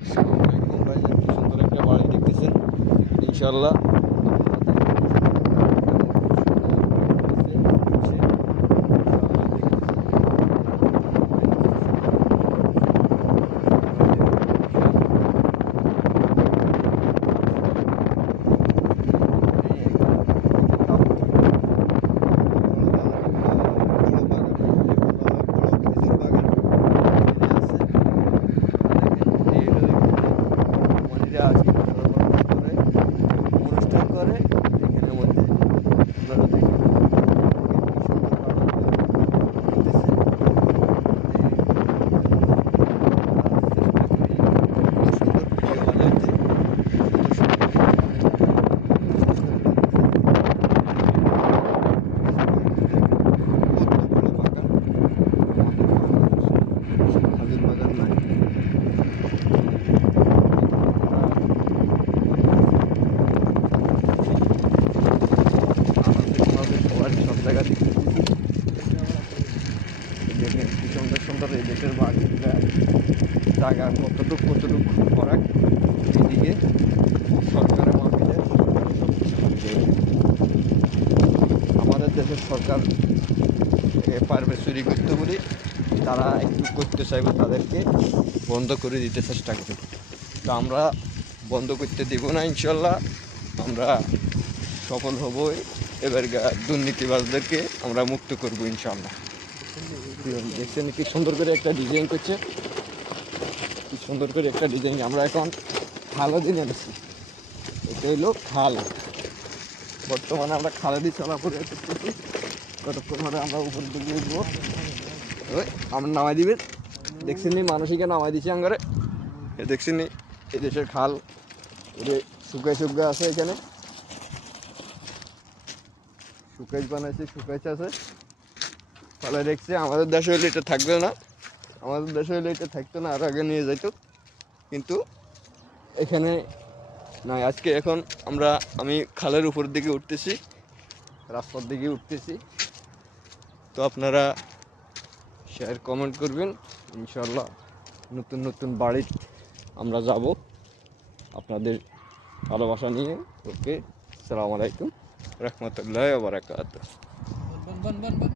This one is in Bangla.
আসসালামু আলাইকুম ভাই, কি সুন্দর একটা বাড়ি দেখতেছেন। ইনশাল্লাহ আজকে অনুষ্ঠান করে এখানের মধ্যে আপনারা দেখেন সব জায়গা দেখেন কি সুন্দর সুন্দর এই দেশের বাড়িগুলো জায়গা কতটুকু করাক এদিকে সরকারের মাধ্যমে আমাদের দেশের সরকার পারবে চুরি করতে বলি তারা একটু করতে চাইবে তাদেরকে বন্ধ করে দিতে চেষ্টা করবে। তো আমরা বন্ধ করতে দেব না, ইনশাল্লাহ আমরা সফল হব। এবার দুর্নীতিবাজদেরকে আমরা মুক্ত করবো ইনশাল্লাহ। দেখছেন কি সুন্দর করে একটা ডিজাইন করছে, কি সুন্দর করে একটা ডিজাইন। আমরা এখন খালও দিনে নিচ্ছি, এটা হলো খাল। বর্তমানে আমরা খালে দিয়ে চলাফেরা করতেছি, কতক্ষণ ধরে আমরা উপর দিকে উঠবো। ওই আমরা নামাই দিবেন, দেখছেন নি মানুষকে নামাই দিচ্ছি আঙ্গারে। দেখছেন নি এই দেশের খাল শুকাই আছে, এখানে শুকাইজ বানাইছে, শুকাইজ আছে তাহলে দেখছি। আমাদের দেশে হলে এটা থাকবে না, আমাদের দেশে হলে এটা থাকতো না, আরো আগে নিয়ে যাইতো, কিন্তু এখানে নয়। আজকে এখন আমি খালের উপর দিকে উঠতেছি, রাস্তার দিকে উঠতেছি। তো আপনারা শেয়ার কমেন্ট করবেন, ইনশাল্লাহ নতুন নতুন বাড়ি আমরা যাব আপনাদের ভালোবাসা নিয়ে। ওকে, আসসালামু আলাইকুম রহমতুল্লাহ ওয়া বারাকাতুহু।